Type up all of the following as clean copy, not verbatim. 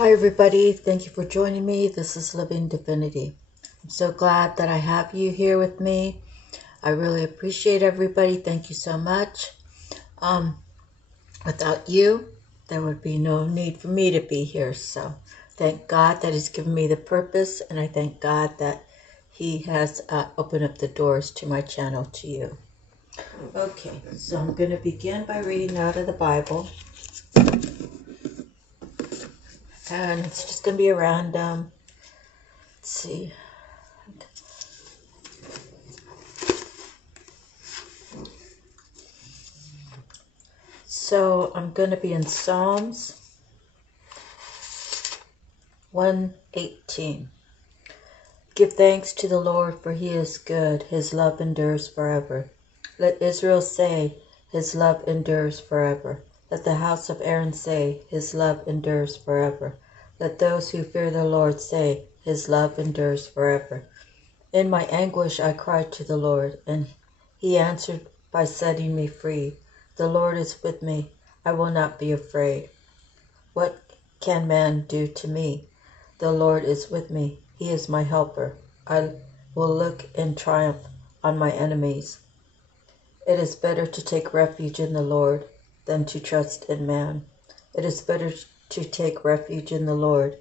Hi everybody, thank you for joining me. This is Living Divinity. I'm so glad that I have you here with me. I really appreciate everybody. Thank you so much. Without you, there would be no need for me to be here. So thank God that He's given me the purpose, and I thank God that He has opened up the doors to my channel to you. Okay, so I'm going to begin by reading out of the Bible. And it's just going to be a random, let's see. So I'm going to be in Psalms 118. Give thanks to the Lord, for He is good. His love endures forever. Let Israel say, His love endures forever. Let the house of Aaron say, His love endures forever. Let those who fear the Lord say, His love endures forever. In my anguish I cried to the Lord, and He answered by setting me free. The Lord is with me. I will not be afraid. What can man do to me? The Lord is with me. He is my helper. I will look in triumph on my enemies. It is better to take refuge in the Lord than to trust in man. It is better to take refuge in the Lord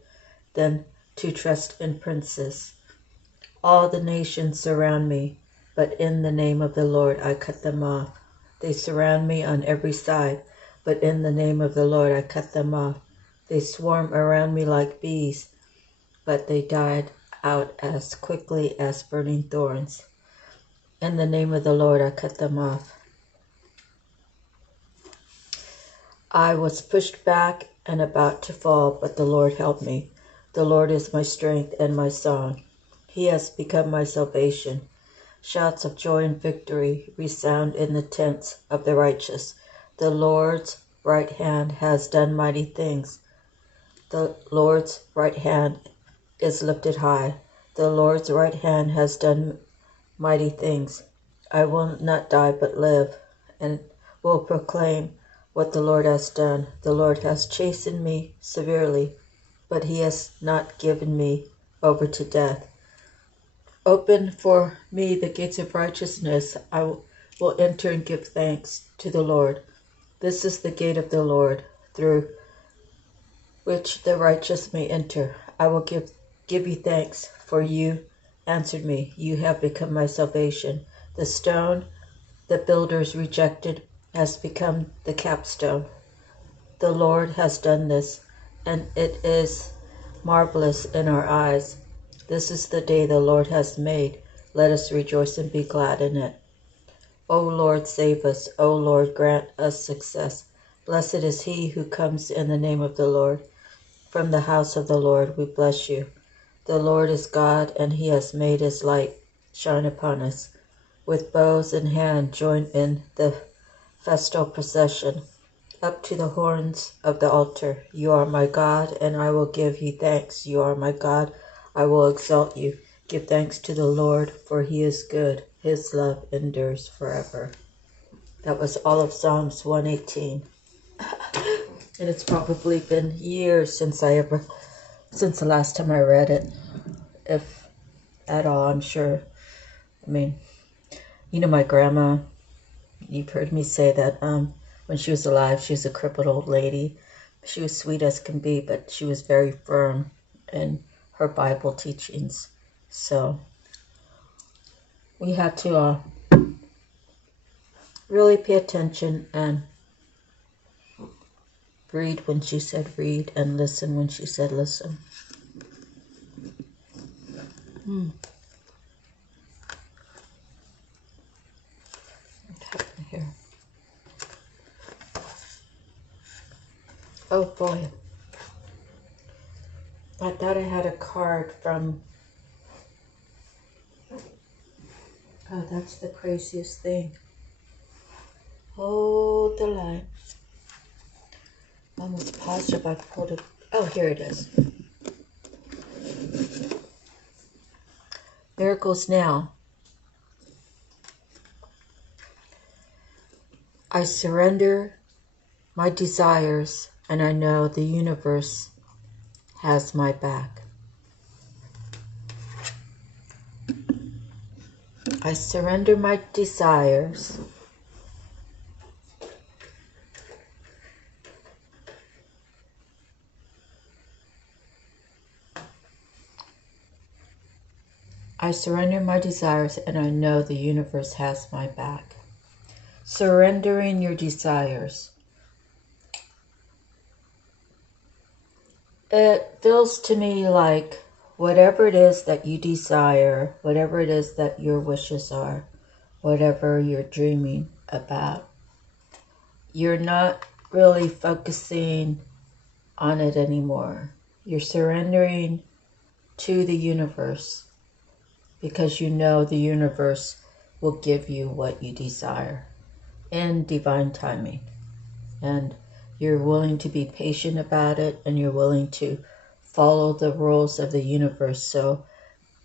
than to trust in princes. All the nations surround me, but in the name of the Lord I cut them off. They surround me on every side, but in the name of the Lord I cut them off. They swarm around me like bees, but they died out as quickly as burning thorns. In the name of the Lord I cut them off. I was pushed back and about to fall, but the Lord helped me. The Lord is my strength and my song. He has become my salvation. Shouts of joy and victory resound in the tents of the righteous. The Lord's right hand has done mighty things. The Lord's right hand is lifted high. The Lord's right hand has done mighty things. I will not die but live, and will proclaim what the Lord has done. The Lord has chastened me severely, but He has not given me over to death. Open for me the gates of righteousness. I will enter and give thanks to the Lord. This is the gate of the Lord, through which the righteous may enter. I will give you thanks, for you answered me. You have become my salvation. The stone the builders rejected has become the capstone. The Lord has done this, and it is marvelous in our eyes. This is the day the Lord has made. Let us rejoice and be glad in it. O Lord, save us. O Lord, grant us success. Blessed is he who comes in the name of the Lord. From the house of the Lord we bless you. The Lord is God, and He has made His light shine upon us. With bows in hand, join in the festal procession. Up to the horns of the altar. You are my God, and I will give you thanks. You are my God, I will exalt you. Give thanks to the Lord, for He is good. His love endures forever. That was all of Psalms 118. And it's probably been years since the last time I read it, if at all, I'm sure. I mean, you know, my grandma, you've heard me say that when she was alive, she was a crippled old lady. She was sweet as can be, but she was very firm in her Bible teachings. So we had to really pay attention and read when she said read and listen when she said listen. What happened here? Oh boy. I thought I had a card from... Oh, that's the craziest thing. Hold the line. I'm almost positive I pulled it. Oh, here it is. Miracles now. I surrender my desires, and I know the universe has my back. I surrender my desires. I surrender my desires, and I know the universe has my back. Surrendering your desires. It feels to me like whatever it is that you desire, whatever it is that your wishes are, whatever you're dreaming about, you're not really focusing on it anymore. You're surrendering to the universe because you know the universe will give you what you desire in divine timing. And you're willing to be patient about it, and you're willing to follow the rules of the universe. So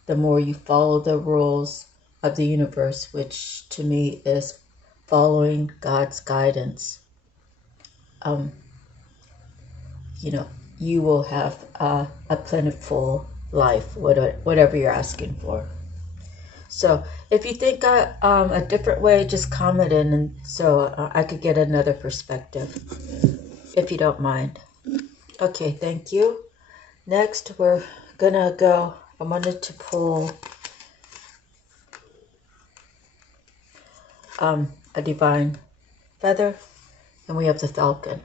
the more you follow the rules of the universe, which to me is following God's guidance, you will have a plentiful life, whatever you're asking for. So if you think a different way, just comment in, and so I could get another perspective, if you don't mind. Okay, thank you. Next, we're gonna go, I wanted to pull a divine feather, and we have the falcon.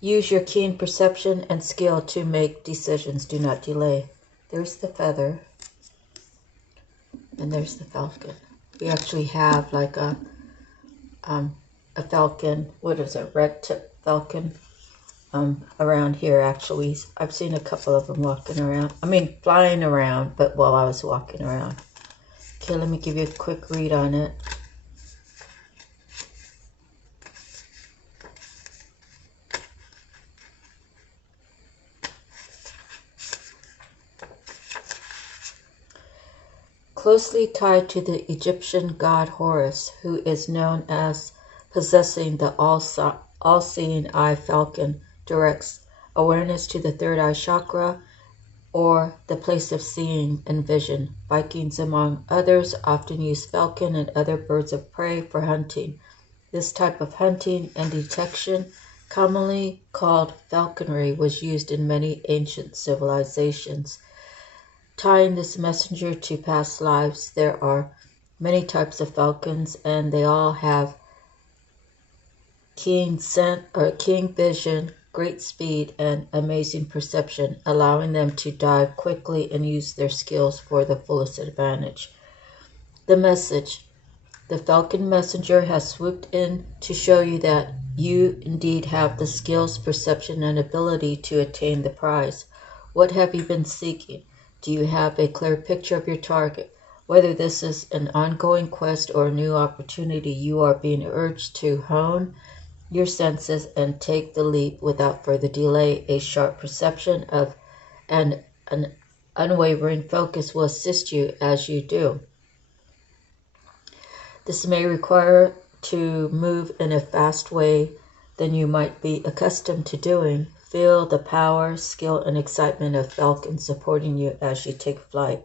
Use your keen perception and skill to make decisions. Do not delay. There's the feather, and there's the falcon. We actually have like a falcon, what is it, red tip falcon, around here actually. I've seen a couple of them walking around. I mean, flying around, but while I was walking around. Okay, let me give you a quick read on it. Closely tied to the Egyptian god Horus, who is known as possessing the all-seeing eye, falcon directs awareness to the third eye chakra, or the place of seeing and vision. Vikings, among others, often use falcon and other birds of prey for hunting. This type of hunting and detection, commonly called falconry, was used in many ancient civilizations. Tying this messenger to past lives, there are many types of falcons, and they all have keen scent or keen vision, great speed, and amazing perception, allowing them to dive quickly and use their skills for the fullest advantage. The message. The falcon messenger has swooped in to show you that you indeed have the skills, perception, and ability to attain the prize. What have you been seeking? Do you have a clear picture of your target? Whether this is an ongoing quest or a new opportunity, you are being urged to hone your senses and take the leap without further delay. A sharp perception of and an unwavering focus will assist you as you do. This may require to move in a fast way than you might be accustomed to doing. Feel the power, skill, and excitement of falcons supporting you as you take flight.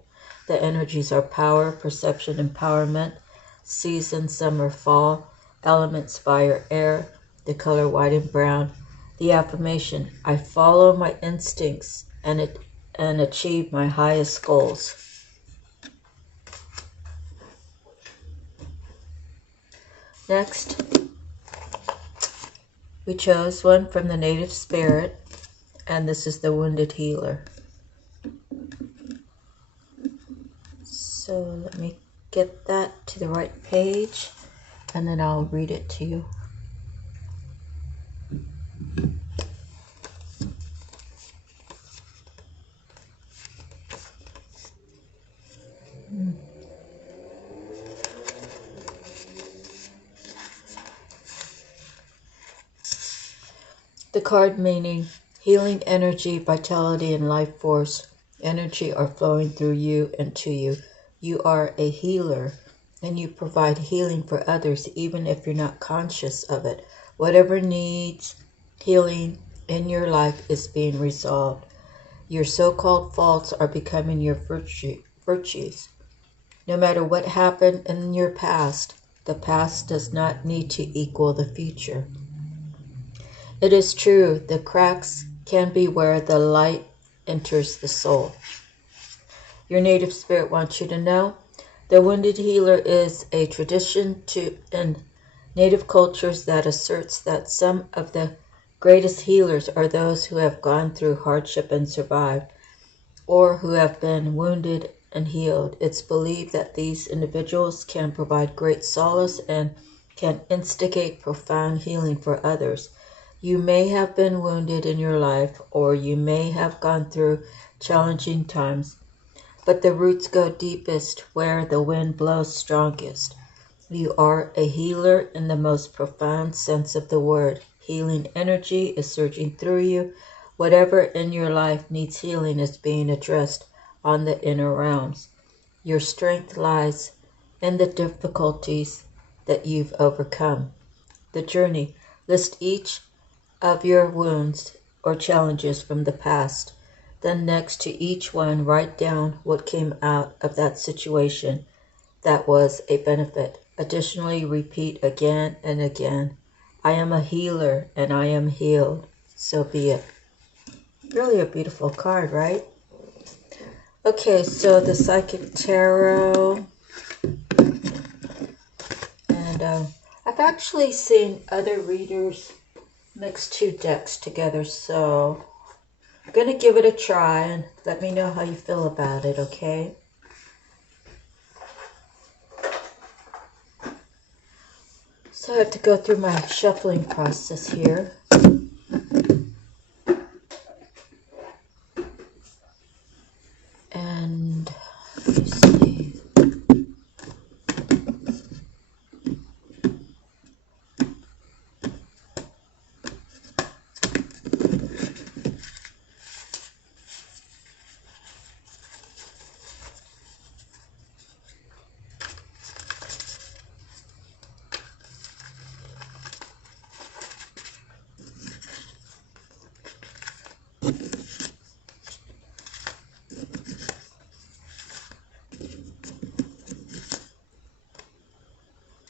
The energies are power, perception, empowerment, season, summer, fall, elements, fire, air, the color white and brown. The affirmation, I follow my instincts and achieve my highest goals. Next, we chose one from the native spirit, and this is the wounded healer. So let me get that to the right page, and then I'll read it to you. The card meaning, healing energy, vitality, and life force energy are flowing through you and to you. You are a healer, and you provide healing for others even if you're not conscious of it. Whatever needs healing in your life is being resolved. Your so-called faults are becoming your virtues. No matter what happened in your past, the past does not need to equal the future. It is true, the cracks can be where the light enters the soul. Your native spirit wants you to know the wounded healer is a tradition in native cultures that asserts that some of the greatest healers are those who have gone through hardship and survived, or who have been wounded and healed. It's believed that these individuals can provide great solace and can instigate profound healing for others. You may have been wounded in your life, or you may have gone through challenging times, but the roots go deepest where the wind blows strongest. You are a healer in the most profound sense of the word. Healing energy is surging through you. Whatever in your life needs healing is being addressed on the inner realms. Your strength lies in the difficulties that you've overcome. The journey. List each of your wounds or challenges from the past. Then next to each one, write down what came out of that situation that was a benefit. Additionally, repeat again and again, I am a healer and I am healed. So be it. Really a beautiful card, right? Okay, so the Psychic Tarot. And I've actually seen other readers mix two decks together, so I'm going to give it a try and let me know how you feel about it, okay? So I have to go through my shuffling process here. And let me see.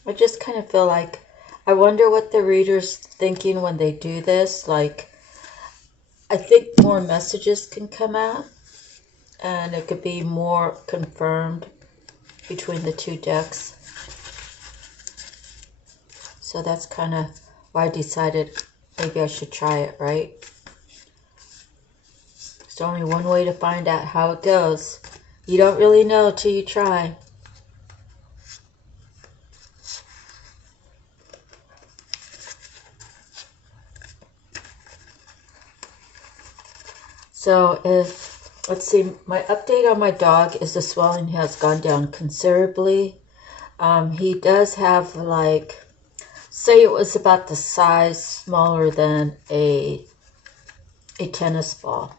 I just kind of feel like, I wonder what the reader's thinking when they do this. Like, I think more messages can come out and it could be more confirmed between the two decks. So that's kind of why I decided maybe I should try it, right? There's only one way to find out how it goes. You don't really know till you try. So let's see, my update on my dog is the swelling has gone down considerably. He does have, like, say it was about the size smaller than a tennis ball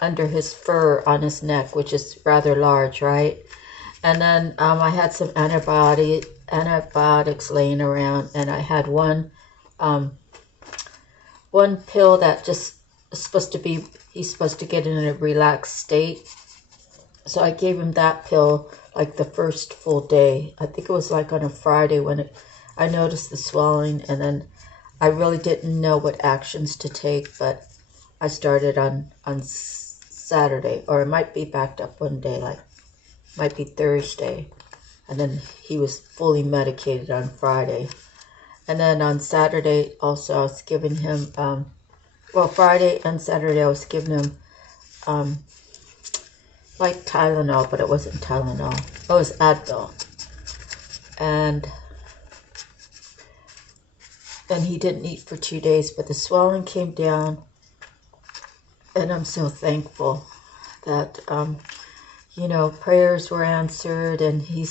under his fur on his neck, which is rather large, right? And then I had some antibiotics laying around, and I had one pill that just is supposed to be, he's supposed to get in a relaxed state. So I gave him that pill like the first full day. I think it was like on a Friday when I noticed the swelling, and then I really didn't know what actions to take, but I started on Saturday, or it might be backed up one day, like might be Thursday, and then he was fully medicated on Friday. And then on Saturday also I was giving him, well, Friday and Saturday I was giving him like Tylenol, but it wasn't Tylenol. It was Advil. And then he didn't eat for 2 days, but the swelling came down. And I'm so thankful that, you know, prayers were answered, and he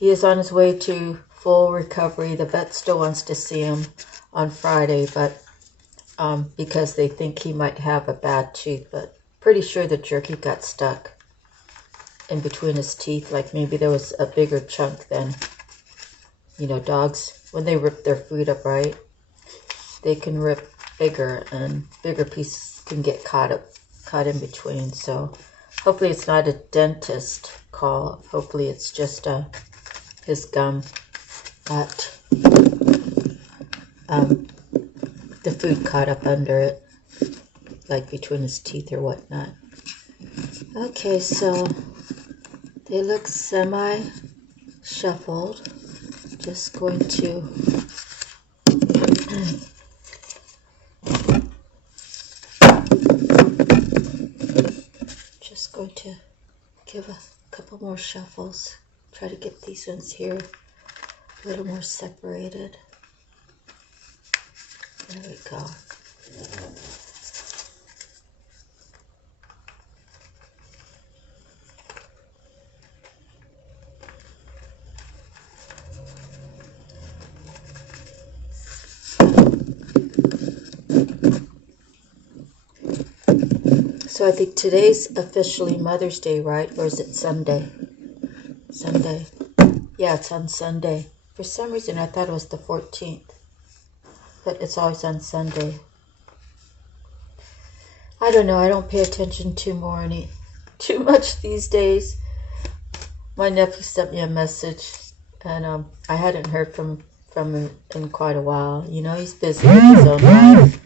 is on his way to full recovery. The vet still wants to see him on Friday, but because they think he might have a bad tooth, but pretty sure the jerky got stuck in between his teeth. Like maybe there was a bigger chunk than, you know, dogs, when they rip their food up, right? They can rip bigger, and bigger pieces can get caught in between. So hopefully it's not a dentist call. Hopefully it's just his gum that the food caught up under it, like between his teeth or whatnot. Okay, so they look semi-shuffled. Just going to give a couple more shuffles. Try to get these ones here a little more separated. There we go. So I think today's officially Mother's Day, right? Or is it Sunday? Sunday. Yeah, it's on Sunday. For some reason, I thought it was the 14th. But it's always on Sunday. I don't know. I don't pay attention too much these days. My nephew sent me a message, and I hadn't heard from him in quite a while. You know, he's busy with his own life.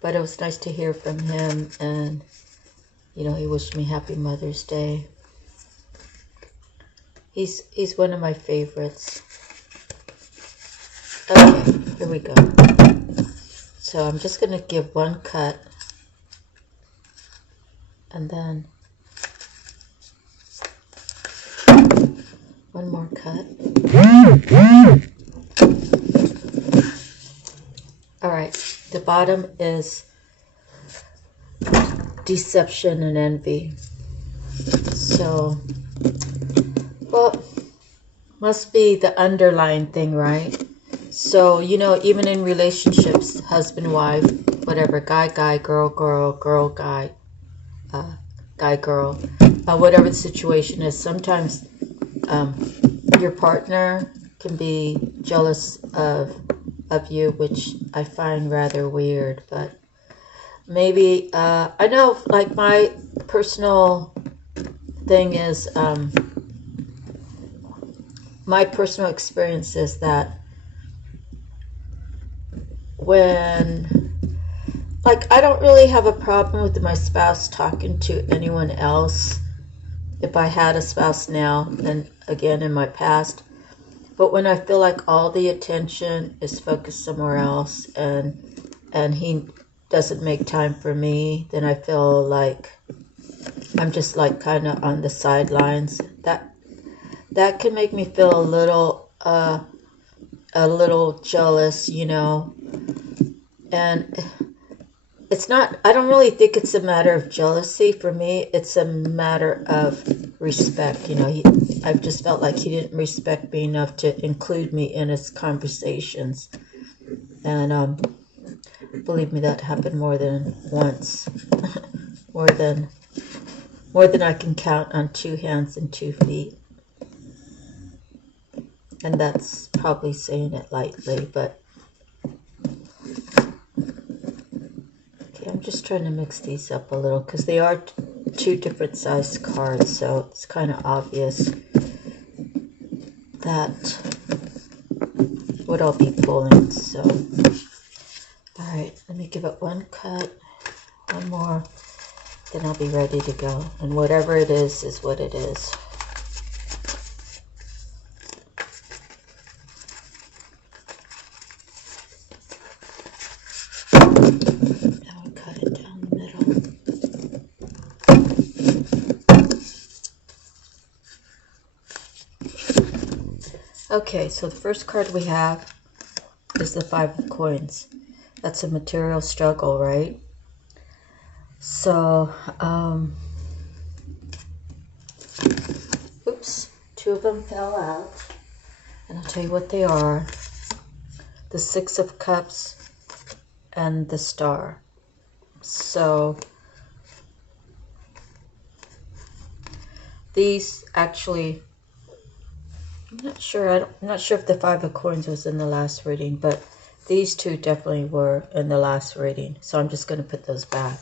But it was nice to hear from him, and, you know, he wished me Happy Mother's Day. He's one of my favorites. Okay, here we go. So I'm just going to give one cut, and then one more cut. All right, the bottom is deception and envy. So, well, must be the underlying thing, right? So, you know, even in relationships, husband, wife, whatever, guy, girl, guy, guy, girl, whatever the situation is, sometimes your partner can be jealous of you, which I find rather weird. But maybe I know, like, my personal thing is, my personal experience is that when, like, I don't really have a problem with my spouse talking to anyone else if I had a spouse now and again in my past. But when I feel like all the attention is focused somewhere else, and he doesn't make time for me, then I feel like I'm just, like, kind of on the sidelines. That can make me feel a little jealous, you know. And it's not, I don't really think it's a matter of jealousy for me. It's a matter of respect. You know, I've just felt like he didn't respect me enough to include me in his conversations. And believe me, that happened more than once. more than I can count on 2 hands and 2 feet. And that's probably saying it lightly, but okay, I'm just trying to mix these up a little because they are 2 different sized cards, so it's kind of obvious that what I'll be pulling. So, all right, let me give it one cut, one more, then I'll be ready to go. And whatever it is what it is. Okay, so the first card we have is the 5 of coins. That's a material struggle, right? So, oops, 2 of them fell out. And I'll tell you what they are. The 6 of Cups and the Star. So, these actually, I'm not sure if the 5 of coins was in the last reading, but These two definitely were in the last reading, so I'm just going to put those back.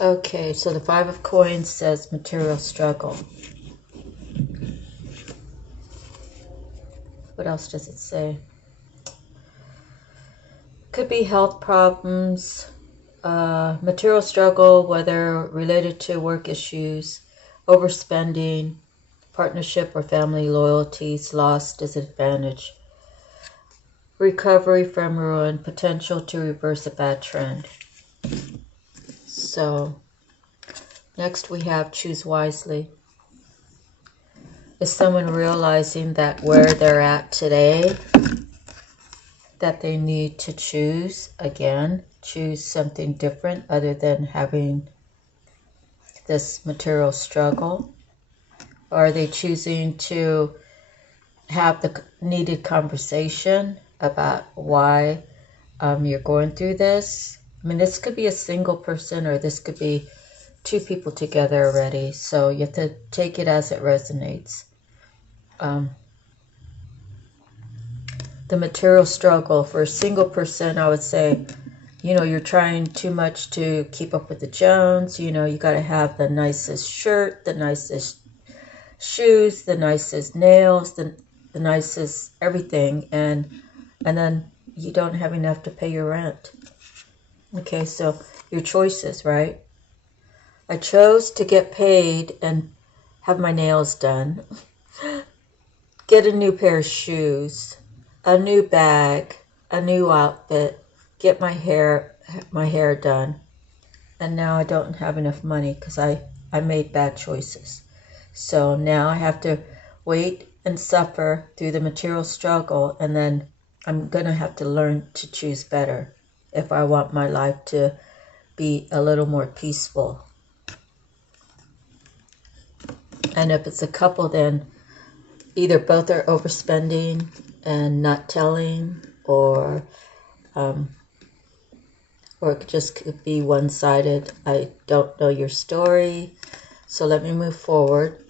Okay, so the Five of Coins says material struggle. What else does it say? Could be health problems, material struggle, whether related to work issues, overspending, partnership or family loyalties, loss, disadvantage, recovery from ruin, potential to reverse a bad trend. So, next we have choose wisely. Is someone realizing that where they're at today, that they need to choose again, choose something different other than having this material struggle? Or are they choosing to have the needed conversation about why you're going through this? I mean, this could be a single person, or this could be two people together already. So you have to take it as it resonates. The material struggle for a single person, I would say, you know, you're trying too much to keep up with the Jones. You know, you got to have the nicest shirt, the nicest shoes, the nicest nails, the nicest everything, and then you don't have enough to pay your rent. Okay, so your choices, right? I chose to get paid and have my nails done, get a new pair of shoes, a new bag, a new outfit, get my hair done, and now I don't have enough money because I made bad choices. So now I have to wait and suffer through the material struggle, and then I'm going to have to learn to choose better if I want my life to be a little more peaceful. And if it's a couple, then either both are overspending and not telling, or it just could be one-sided. I don't know your story, so let me move forward.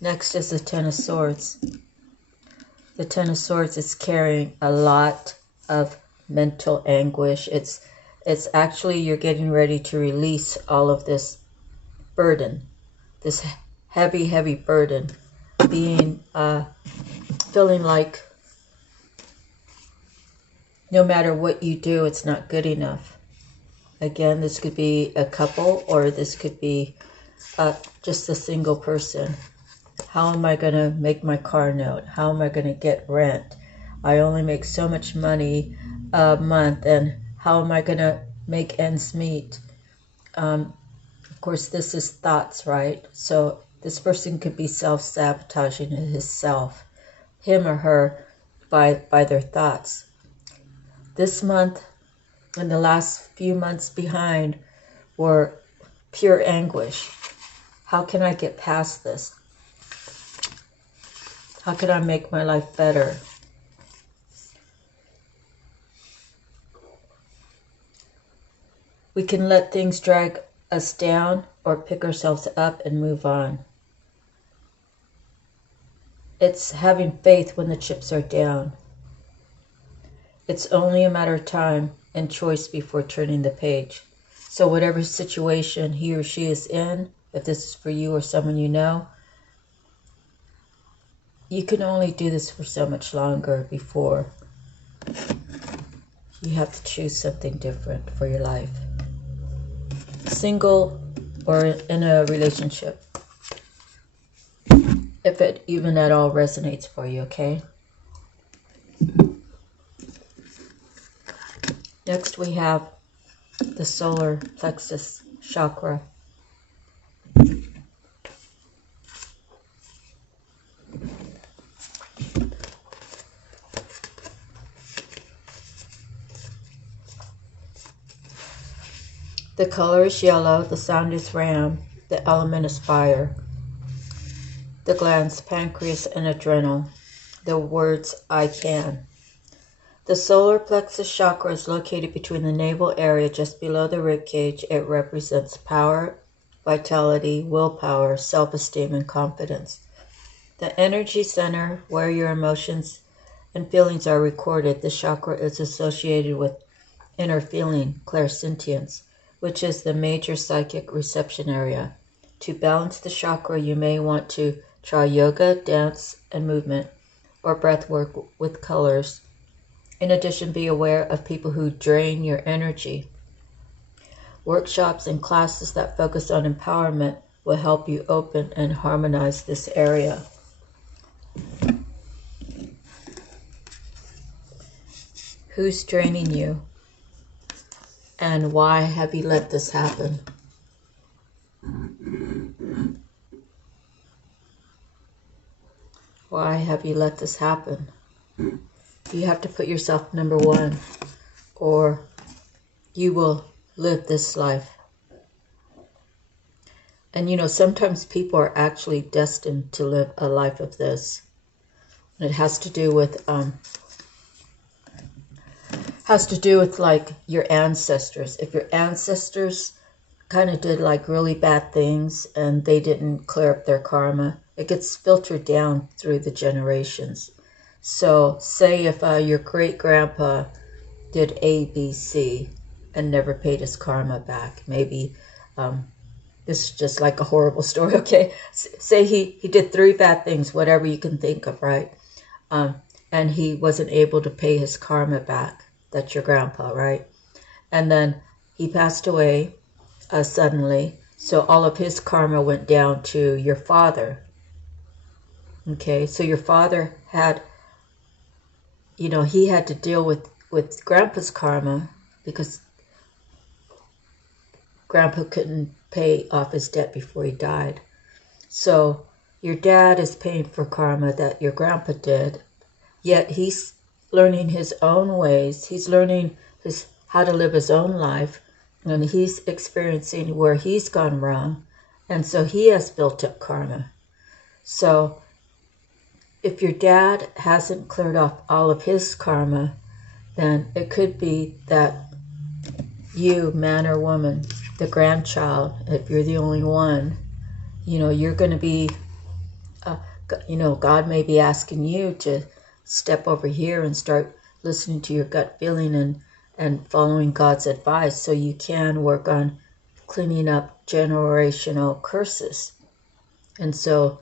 Next is the Ten of Swords. The Ten of Swords is carrying a lot of mental anguish. It's actually, you're getting ready to release all of this burden, this heavy, heavy burden, being, feeling like no matter what you do, it's not good enough. Again, this could be a couple, or this could be just a single person. How am I going to make my car note? How am I going to get rent? I only make so much money a month, and how am I going to make ends meet? Of course, this is thoughts, right? So this person could be self-sabotaging himself, him or her, by their thoughts. This month and the last few months behind were pure anguish. How can I get past this? How can I make my life better? We can let things drag us down or pick ourselves up and move on. It's having faith when the chips are down. It's only a matter of time and choice before turning the page. So whatever situation he or she is in, if this is for you or someone you know, you can only do this for so much longer before you have to choose something different for your life. Single or in a relationship, if it even at all resonates for you, okay? Next we have the solar plexus chakra. The color is yellow, the sound is ram, the element is fire. The glands, pancreas and adrenal. The words, I can. The solar plexus chakra is located between the navel area just below the rib cage. It represents power vitality, willpower, self-esteem, and confidence. The energy center where your emotions and feelings are recorded, the chakra is associated with inner feeling, clairsentience, which is the major psychic reception area. To balance the chakra, you may want to try yoga, dance, and movement, or breath work with colors. In addition, be aware of people who drain your energy. Workshops and classes that focus on empowerment will help you open and harmonize this area. Who's draining you? And why have you let this happen? Why have you let this happen? You have to put yourself number one, or you will live this life. And you know, sometimes people are actually destined to live a life of this. And it has to do with like your ancestors. If your ancestors kind of did like really bad things and they didn't clear up their karma, it gets filtered down through the generations. So say if your great-grandpa did A, B, C and never paid his karma back, maybe this is just like a horrible story, okay? Say he did 3 bad things, whatever you can think of, right? And he wasn't able to pay his karma back. That's your grandpa, right? And then he passed away suddenly, so all of his karma went down to your father. Okay, so your father had, you know, he had to deal with grandpa's karma because grandpa couldn't pay off his debt before he died. So your dad is paying for karma that your grandpa did, yet he's learning his own ways. He's learning how to live his own life, and he's experiencing where he's gone wrong, and so he has built up karma. So if your dad hasn't cleared off all of his karma, then it could be that you, man or woman, the grandchild, if you're the only one, you know, you're going to be, you know, God may be asking you to step over here and start listening to your gut feeling and following God's advice so you can work on cleaning up generational curses. And so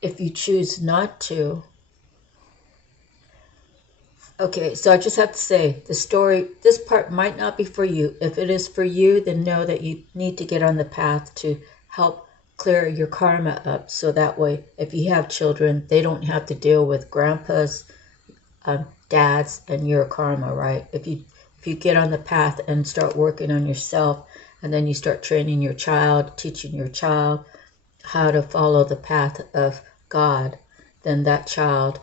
if you choose not to, okay, so I just have to say, the story, this part might not be for you. If it is for you, then know that you need to get on the path to help clear your karma up, so that way, if you have children, they don't have to deal with grandpa's, dad's, and your karma, right? If you get on the path and start working on yourself, and then you start training your child, teaching your child how to follow the path of God, then that child,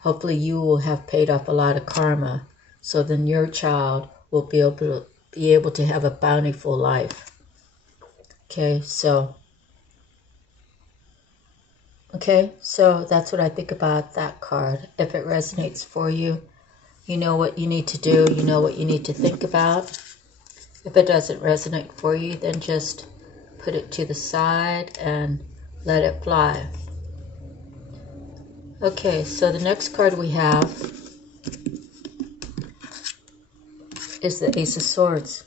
hopefully you will have paid off a lot of karma, so then your child will be able to have a bountiful life. Okay, so that's what I think about that card. If it resonates for you, you know what you need to do, you know what you need to think about. If it doesn't resonate for you, then just put it to the side and let it fly. Okay, so the next card we have is the Ace of Swords.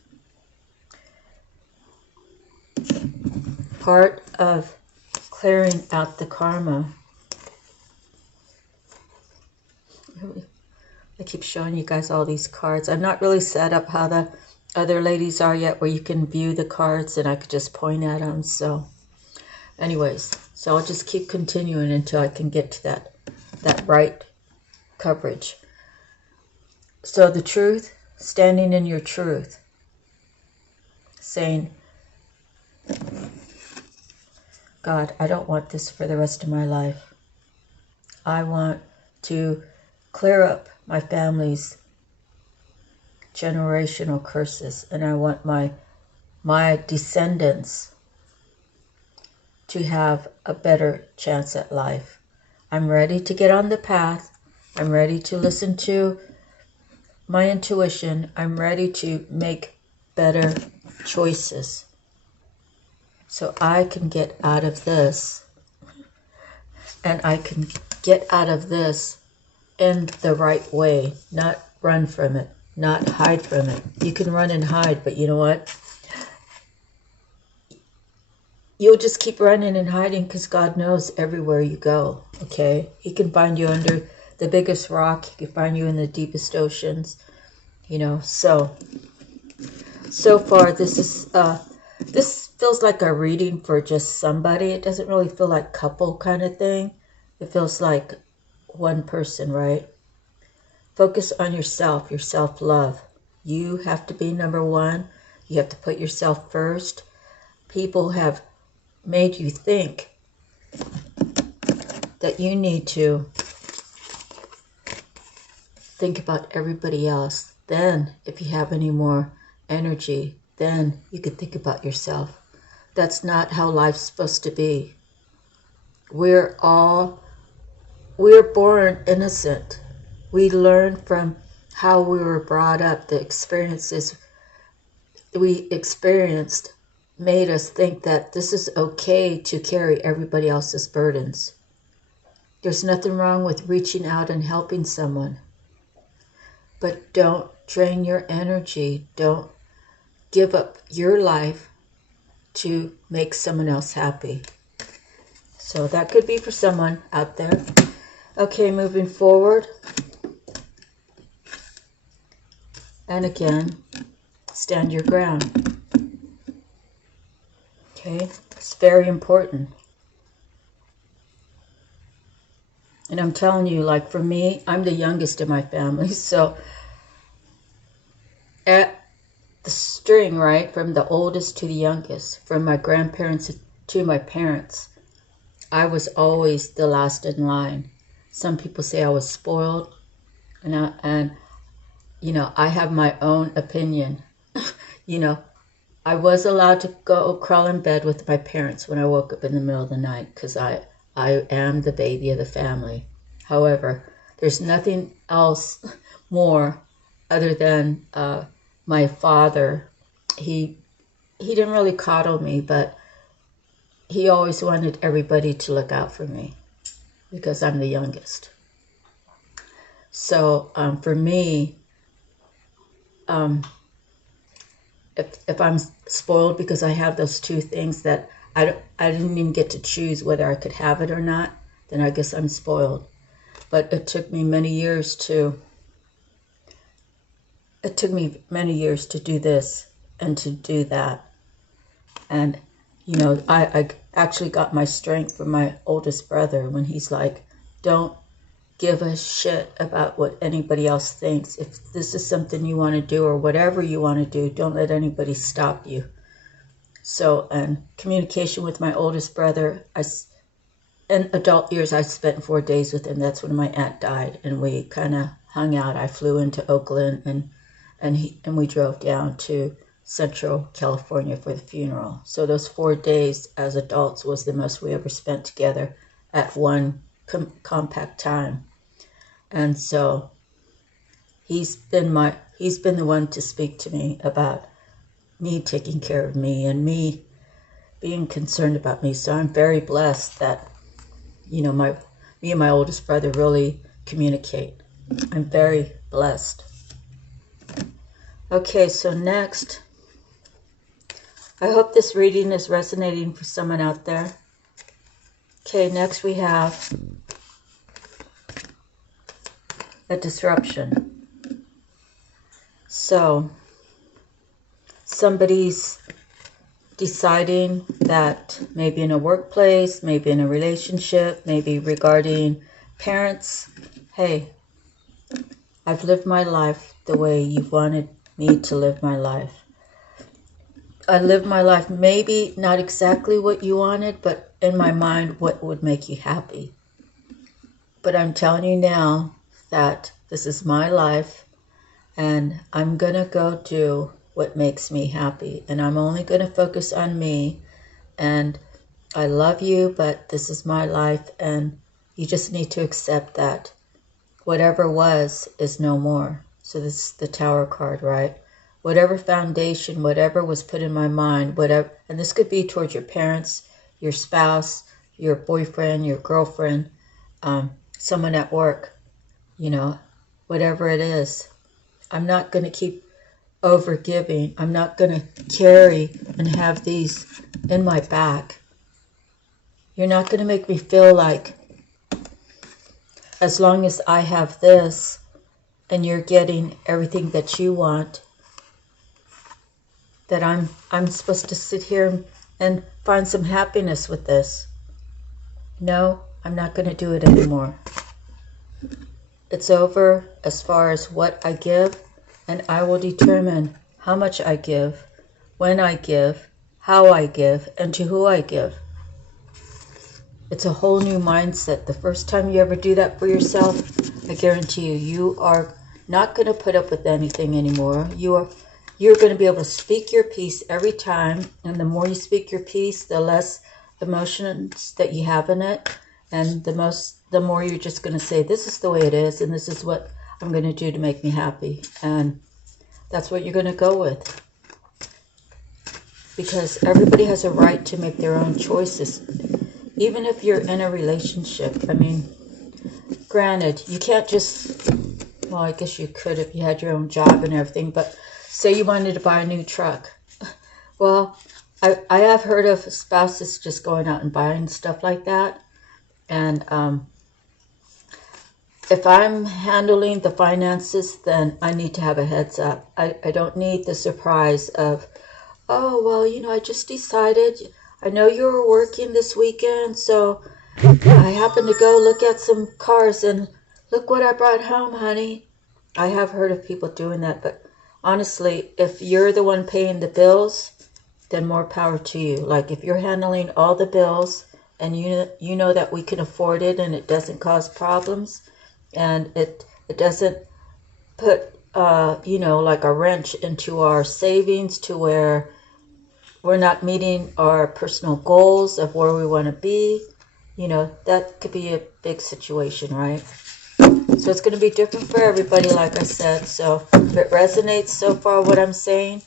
Part of clearing out the karma. I keep showing you guys all these cards. I'm not really set up how the other ladies are yet, where you can view the cards and I could just point at them. So anyways, so I'll just keep continuing until I can get to that right coverage. So the truth, standing in your truth, saying, God, I don't want this for the rest of my life. I want to clear up my family's generational curses, and I want my descendants to have a better chance at life. I'm ready to get on the path. I'm ready to listen to my intuition. I'm ready to make better choices. So I can get out of this, and I can get out of this in the right way, not run from it, not hide from it. You can run and hide, but you know what? You'll just keep running and hiding because God knows everywhere you go, okay? He can find you under the biggest rock. He can find you in the deepest oceans, you know. So far, this feels like a reading for just somebody. It doesn't really feel like couple kind of thing. It feels like one person, right? Focus on yourself, your self-love. You have to be number one. You have to put yourself first. People have made you think that you need to think about everybody else. Then, if you have any more energy, then you could think about yourself. That's not how life's supposed to be. We're born innocent. We learn from how we were brought up. The experiences we experienced made us think that this is okay to carry everybody else's burdens. There's nothing wrong with reaching out and helping someone. But don't drain your energy. Don't give up your life to make someone else happy. So that could be for someone out there. Okay, moving forward. And again, stand your ground. Okay, it's very important. And I'm telling you, like for me, I'm the youngest in my family. So at the string, right, from the oldest to the youngest, from my grandparents to my parents, I was always the last in line. Some people say I was spoiled, and you know, I have my own opinion. You know, I was allowed to go crawl in bed with my parents when I woke up in the middle of the night because I am the baby of the family. However, there's nothing else more other than my father. He didn't really coddle me, but he always wanted everybody to look out for me because I'm the youngest. So for me, if I'm spoiled because I have those two things that I didn't even get to choose whether I could have it or not, then I guess I'm spoiled. But it took me many years to do this and to do that. And, you know, I actually got my strength from my oldest brother when he's like, don't give a shit about what anybody else thinks. If this is something you want to do or whatever you want to do, don't let anybody stop you. So, and communication with my oldest brother, in adult years, I spent 4 days with him. That's when my aunt died, and we kind of hung out. I flew into Oakland, and we drove down to Central California for the funeral. So those 4 days as adults was the most we ever spent together at one compact time. And so he's been the one to speak to me about me taking care of me and me being concerned about me. So I'm very blessed that, you know, me and my oldest brother really communicate. I'm very blessed. Okay, so next, I hope this reading is resonating for someone out there. Okay, next we have a disruption. So somebody's deciding that maybe in a workplace, maybe in a relationship, maybe regarding parents, hey, I've lived my life the way you've wanted me to live my life. I lived my life maybe not exactly what you wanted, but in my mind, what would make you happy. But I'm telling you now that this is my life, and I'm going to go do what makes me happy. And I'm only going to focus on me. And I love you, but this is my life. And you just need to accept that whatever was is no more. So this is the Tower card, right? whatever foundation, whatever was put in my mind, whatever, and this could be towards your parents, your spouse, your boyfriend, your girlfriend, someone at work, you know, whatever it is. I'm not going to keep over giving. I'm not going to carry and have these in my back. You're not going to make me feel like as long as I have this and you're getting everything that you want, that I'm supposed to sit here and find some happiness with this. No, I'm not going to do it anymore. It's over as far as what I give, and I will determine how much I give, when I give, how I give, and to who I give. It's a whole new mindset. The first time you ever do that for yourself, I guarantee you, you are not going to put up with anything anymore. You're going to be able to speak your piece every time, and the more you speak your piece, the less emotions that you have in it, and the more you're just going to say, this is the way it is, and this is what I'm going to do to make me happy. And that's what you're going to go with. Because everybody has a right to make their own choices. Even if you're in a relationship. I mean, granted, you can't just, well, I guess you could if you had your own job and everything, but say you wanted to buy a new truck. Well, I have heard of spouses just going out and buying stuff like that. And if I'm handling the finances, then I need to have a heads up. I don't need the surprise of, oh, well, you know, I just decided, I know you were working this weekend, so I happened to go look at some cars and look what I brought home, honey. I have heard of people doing that, but honestly, if you're the one paying the bills, then more power to you. Like if you're handling all the bills and you know that we can afford it and it doesn't cause problems and it doesn't put, you know, like a wrench into our savings to where we're not meeting our personal goals of where we want to be, you know, that could be a big situation, right? So it's going to be different for everybody, like I said. So if it resonates so far what I'm saying,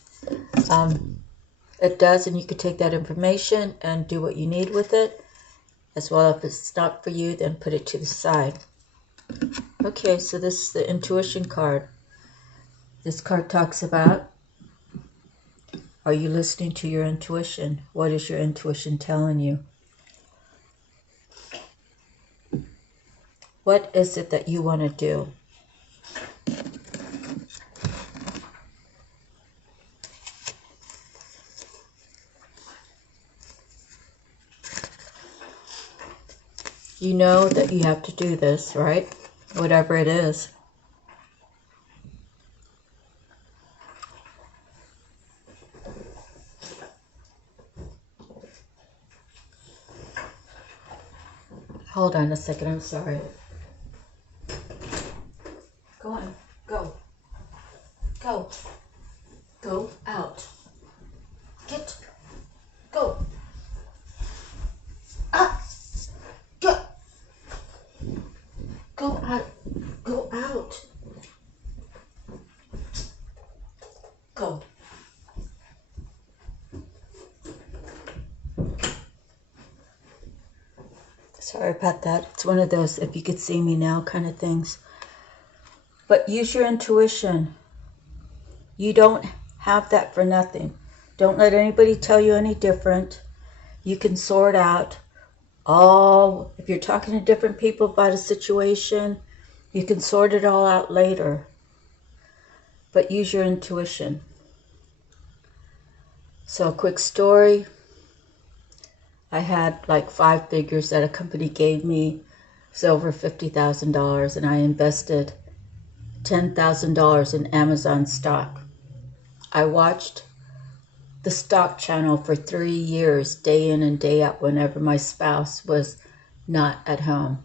it does, and you can take that information and do what you need with it. As well, if it's not for you, then put it to the side. Okay, so this is the intuition card. This card talks about, are you listening to your intuition? What is your intuition telling you? What is it that you want to do? You know that you have to do this, right? Whatever it is. Hold on a second, I'm sorry. Go on, go. Go. Go out. Get. Go. Ah! Go. Go out. Go out. Go. Sorry about that. It's one of those if you could see me now kind of things. But use your intuition. You don't have that for nothing. Don't let anybody tell you any different. You can sort out all, if you're talking to different people about a situation, you can sort it all out later. But use your intuition. So a quick story. I had like 5 figures that a company gave me. It was over $50,000, and I invested $10,000 in Amazon stock. I watched the stock channel for 3 years, day in and day out, whenever my spouse was not at home.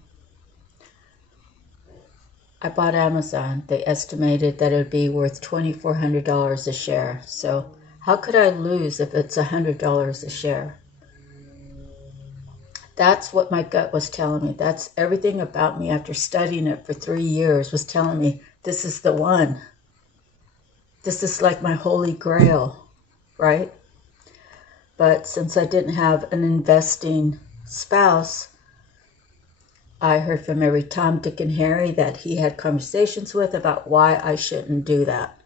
I bought Amazon. They estimated that it would be worth $2,400 a share. So how could I lose if it's $100 a share? That's what my gut was telling me. That's everything about me after studying it for 3 years was telling me this is the one. This is like my holy grail, right? But since I didn't have an investing spouse, I heard from every Tom, Dick, and Harry that he had conversations with about why I shouldn't do that.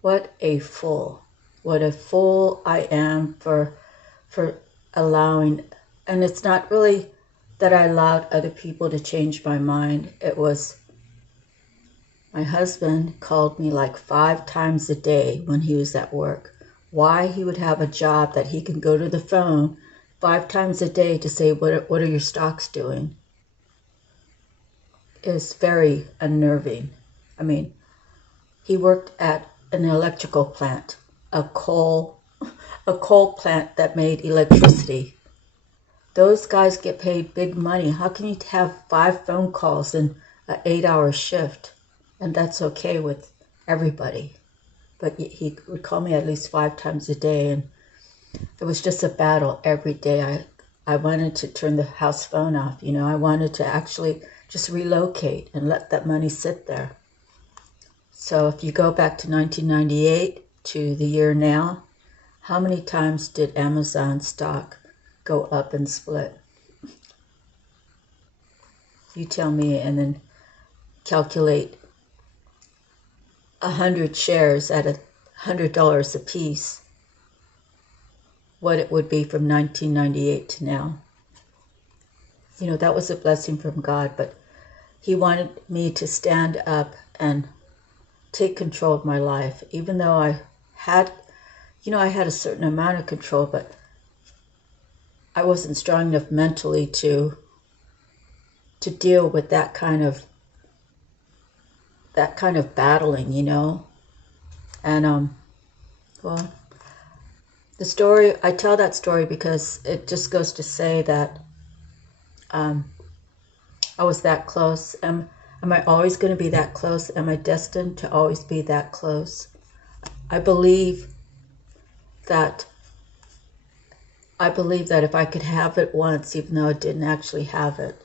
What a fool. What a fool I am for allowing. And it's not really that I allowed other people to change my mind. It was my husband called me like 5 times a day when he was at work. Why he would have a job that he can go to the phone 5 times a day to say, what are your stocks doing? Is very unnerving. I mean, he worked at an electrical plant, a coal plant that made electricity. Those guys get paid big money. How can you have 5 phone calls in an 8-hour shift? And that's okay with everybody. But he would call me at least 5 times a day, and it was just a battle every day. I wanted to turn the house phone off. You know, I wanted to actually just relocate and let that money sit there. So if you go back to 1998 to the year now, how many times did Amazon stock go up and split? You tell me, and then calculate 100 shares at $100 a piece, what it would be from 1998 to now. You know, that was a blessing from God, but he wanted me to stand up and take control of my life, even though I had a certain amount of control, but I wasn't strong enough mentally to deal with that kind of battling, you know. And well, the story, I tell that story because it just goes to say that I was that close. Am I always going to be that close? Am I destined to always be that close? I believe that if I could have it once, even though I didn't actually have it,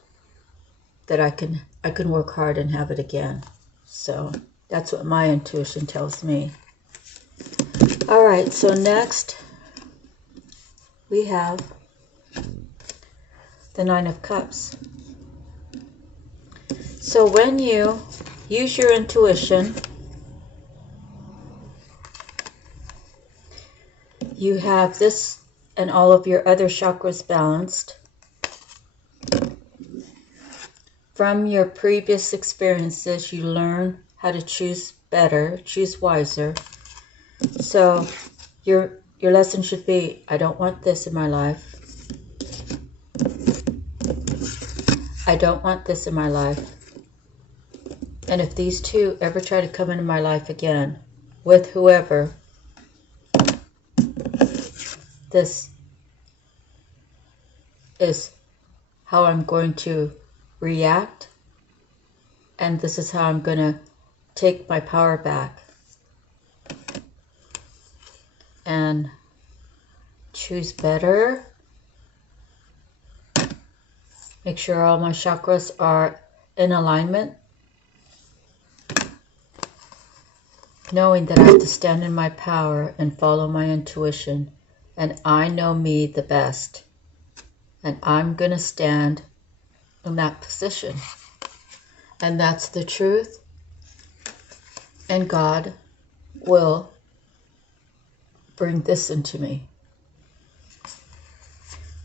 that I can work hard and have it again. So that's what my intuition tells me. All right, so next we have the 9 of Cups. So when you use your intuition, you have this and all of your other chakras balanced. From your previous experiences, you learn how to choose better, choose wiser. So your lesson should be, I don't want this in my life. I don't want this in my life. And if these two ever try to come into my life again, with whoever, this is how I'm going to react, and this is how I'm going to take my power back and choose better. Make sure all my chakras are in alignment, knowing that I have to stand in my power and follow my intuition, and I know me the best, and I'm going to stand in that position. And that's the truth, and God will bring this into me.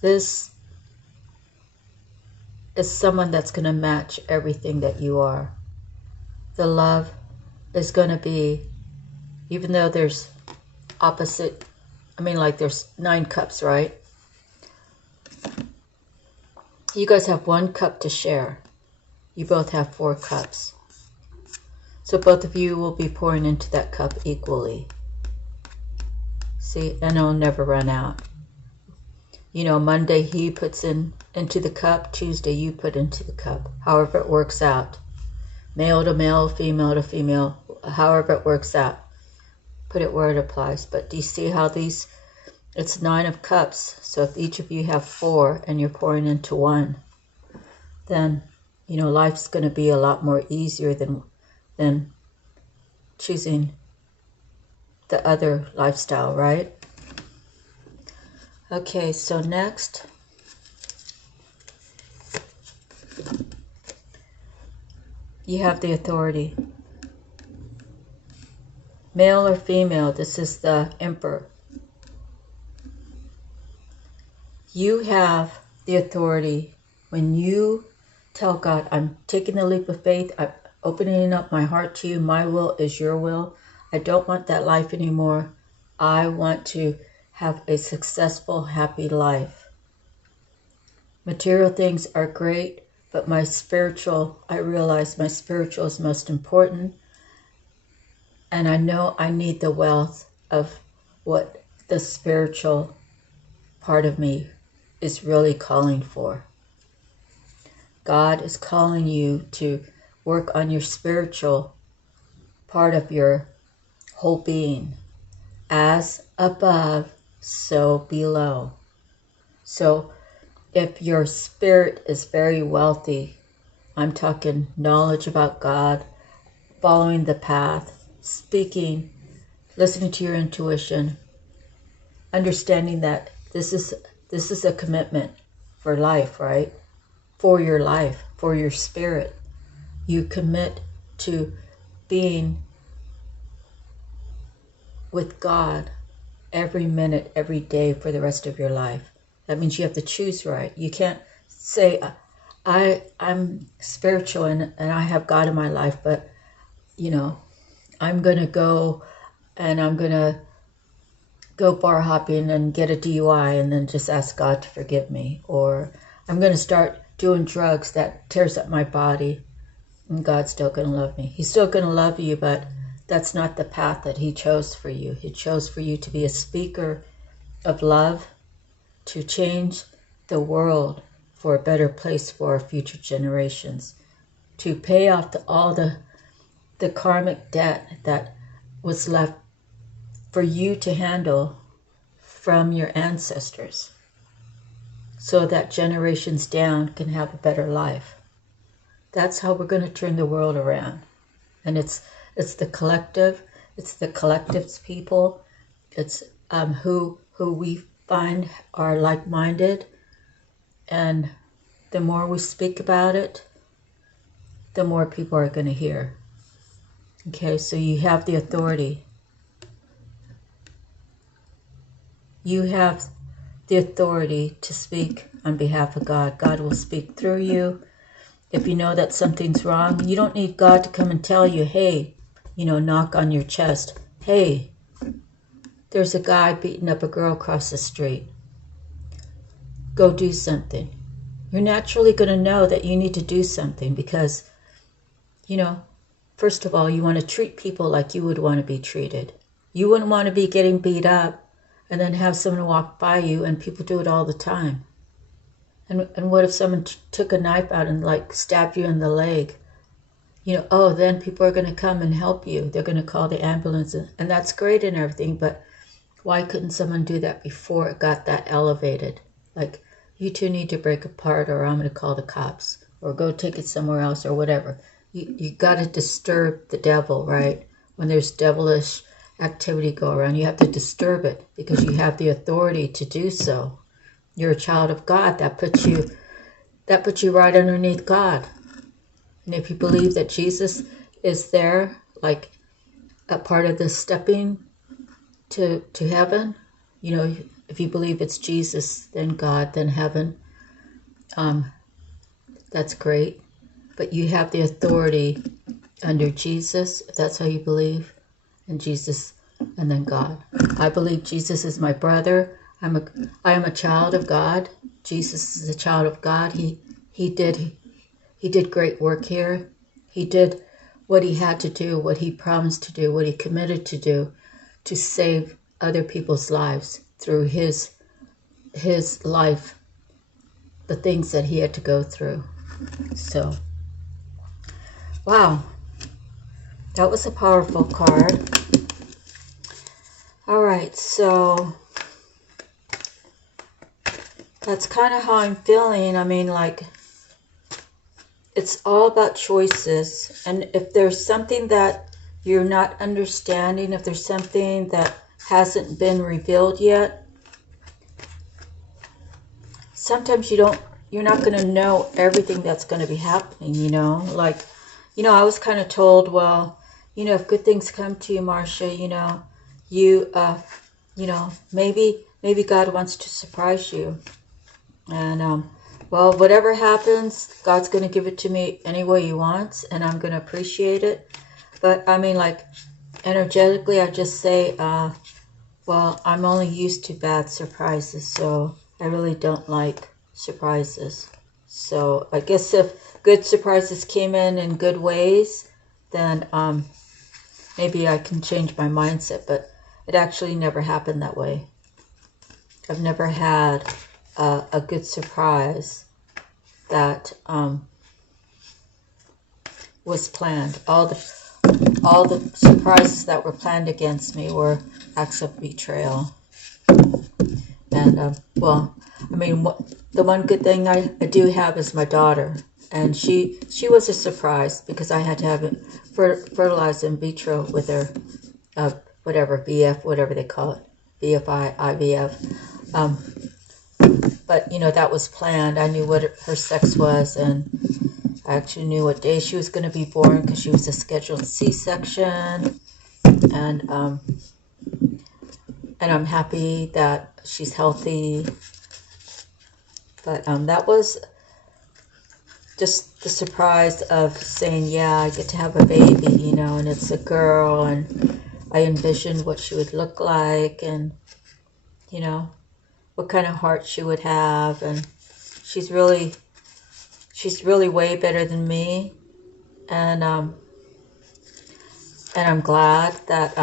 This is someone that's going to match everything that you are. The love is going to be, even though there's opposite, like there's 9 cups, right? You guys have 1 cup to share. You both have 4 cups. So both of you will be pouring into that cup equally. See, and it'll never run out. You know, Monday he puts into the cup, Tuesday you put into the cup. However it works out. Male to male, female to female, however it works out. Put it where it applies. But do you see how these, it's 9 of cups. So if each of you have 4 and you're pouring into 1, then, life's going to be a lot more easier than choosing the other lifestyle, right? Okay, so next, you have the authority. Male or female, this is the Emperor. You have the authority when you tell God, I'm taking the leap of faith, I'm opening up my heart to you, my will is your will. I don't want that life anymore. I want to have a successful, happy life. Material things are great, but I realize my spiritual is most important. And I know I need the wealth of what the spiritual part of me is really calling for. God is calling you to work on your spiritual part of your whole being. As above, so below. So if your spirit is very wealthy, I'm talking knowledge about God, following the path, speaking, listening to your intuition, understanding that this is a commitment for life, right? For your life, for your spirit. You commit to being with God every minute, every day for the rest of your life. That means you have to choose right. You can't say, I'm spiritual and I have God in my life, but, I'm going to go and I'm going to go bar hopping and get a DUI and then just ask God to forgive me. Or I'm going to start doing drugs that tears up my body and God's still going to love me. He's still going to love you, but that's not the path that he chose for you. He chose for you to be a speaker of love, to change the world for a better place for our future generations, to pay off all the karmic debt that was left for you to handle from your ancestors, so that generations down can have a better life. That's how we're going to turn the world around. And it's the collective, it's the collective's people, it's who we find are like-minded, and the more we speak about it, the more people are going to hear. Okay, so you have the authority. You have the authority to speak on behalf of God. God will speak through you. If you know that something's wrong, you don't need God to come and tell you, hey, knock on your chest. Hey, there's a guy beating up a girl across the street. Go do something. You're naturally going to know that you need to do something because, first of all, you want to treat people like you would want to be treated. You wouldn't want to be getting beat up and then have someone walk by you, and people do it all the time. And what if someone took a knife out and stabbed you in the leg? Then people are going to come and help you. They're going to call the ambulance, and that's great and everything, but why couldn't someone do that before it got that elevated? Like, you two need to break apart or I'm going to call the cops or go take it somewhere else or whatever. You got to disturb the devil, right? When there's devilish activity go around, you have to disturb it because you have the authority to do so. You're a child of God. That puts you right underneath God. And if you believe that Jesus is there, like a part of the stepping to heaven, if you believe it's Jesus, then God, then heaven, that's great. But you have the authority under Jesus, if that's how you believe, and Jesus, and then God. I believe Jesus is my brother. I am a child of God. Jesus is a child of God. He did great work here. He did what he had to do, what he promised to do, what he committed to do, to save other people's lives through his life, the things that he had to go through. So, wow, that was a powerful card. All right, so that's kind of how I'm feeling. I mean, it's all about choices. And if there's something that you're not understanding, if there's something that hasn't been revealed yet, sometimes you're not going to know everything that's going to be happening, you know. Like, you know, I was kind of told, well, you know, if good things come to you, Marcia, you know, you know, maybe God wants to surprise you. And well, whatever happens, God's going to give it to me any way He wants, and I'm going to appreciate it. But I mean, like, energetically, I just say, well, I'm only used to bad surprises, so I really don't like surprises. So I guess if good surprises came in good ways, then maybe I can change my mindset. But it actually never happened that way. I've never had a good surprise that was planned. All the surprises that were planned against me were acts of betrayal. And well, I mean, the one good thing I do have is my daughter, and she was a surprise because I had to have it fertilized in vitro with her, whatever BF, whatever they call it, BFI, IVF. But you know, that was planned. I knew what her sex was, and I actually knew what day she was going to be born because she was a scheduled C-section, and I'm happy that she's healthy. But that was just the surprise of saying, yeah, I get to have a baby, you know, and it's a girl, and I envisioned what she would look like, and you know, what kind of heart she would have, and she's really way better than me, and I'm glad that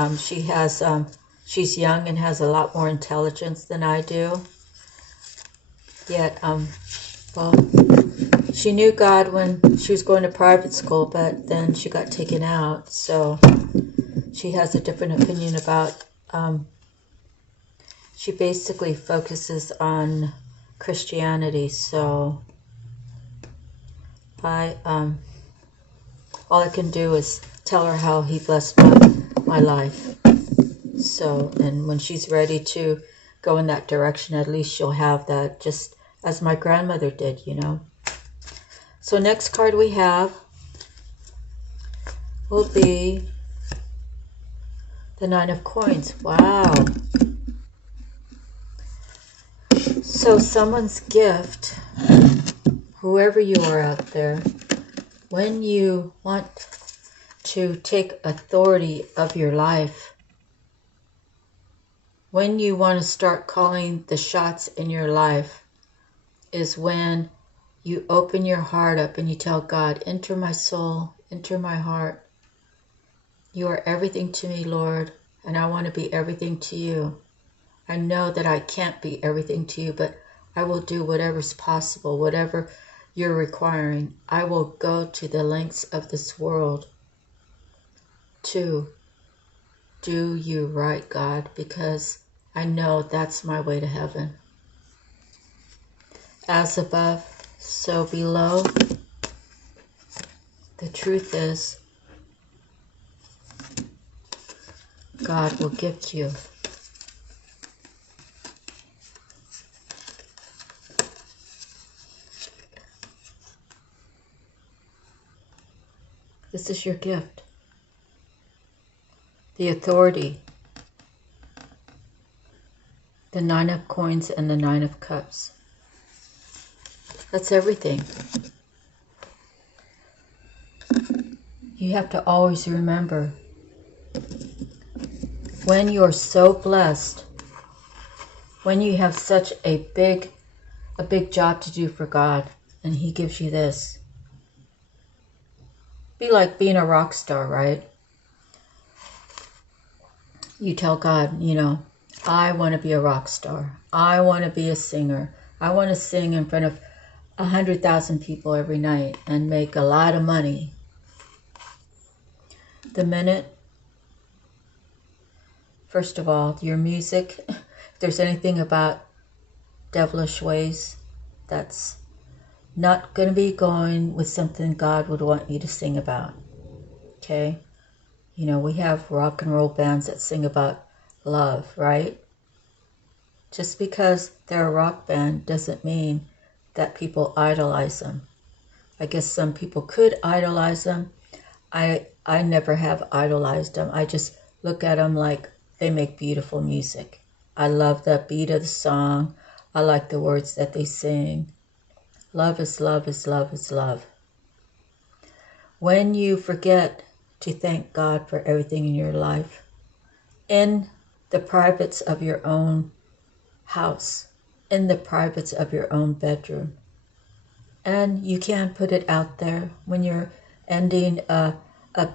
she's young and has a lot more intelligence than I do. Yet, well, she knew God when she was going to private school, but then she got taken out, so she has a different opinion about, she basically focuses on Christianity, so all I can do is tell her how He blessed my life. So, and when she's ready to go in that direction, at least she'll have that, just as my grandmother did, you know. So next card we have will be the Nine of Coins. Wow. So someone's gift, whoever you are out there, when you want to take authority of your life, when you want to start calling the shots in your life, is when you open your heart up and you tell God, enter my soul, enter my heart. You are everything to me, Lord, and I want to be everything to you. I know that I can't be everything to you, but I will do whatever's possible, whatever you're requiring. I will go to the lengths of this world to do you right, God, because I know that's my way to heaven. As above, so below. The truth is, God will gift you. This is your gift. The authority. The Nine of Coins and the Nine of Cups. That's everything. You have to always remember, when you're so blessed, when you have such a big job to do for God, and He gives you this. Be like being a rock star, right? You tell God, you know, I want to be a rock star. I want to be a singer. I want to sing in front of 100,000 people every night and make a lot of money. The minute, first of all, your music, if there's anything about devilish ways, that's not going to be going with something God would want you to sing about. Okay? You know, we have rock and roll bands that sing about love, right? Just because they're a rock band doesn't mean that people idolize them. I guess some people could idolize them. I never have idolized them. I just look at them like they make beautiful music. I love the beat of the song. I like the words that they sing. Love is love is love is love. When you forget to thank God for everything in your life, in the privates of your own house, in the privates of your own bedroom, and you can't put it out there when you're ending a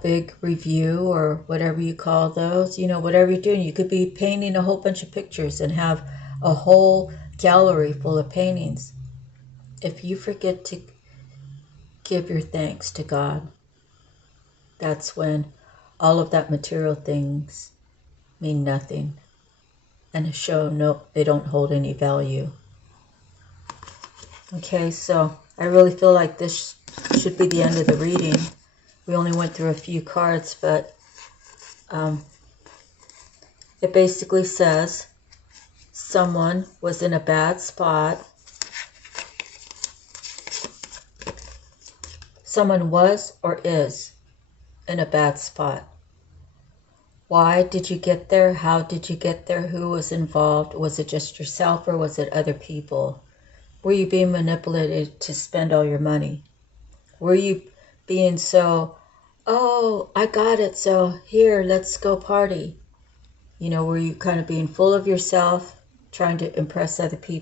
big review or whatever you call those, you know, whatever you're doing. You could be painting a whole bunch of pictures and have a whole gallery full of paintings. If you forget to give your thanks to God, that's when all of that material things mean nothing and they don't hold any value. Okay, so I really feel like this should be the end of the reading. We only went through a few cards, but it basically says someone was in a bad spot. Someone was or is in a bad spot. Why did you get there? How did you get there? Who was involved? Was it just yourself or was it other people? Were you being manipulated to spend all your money? Were you being so, oh, I got it, so here, let's go party? You know, were you kind of being full of yourself, trying to impress other people?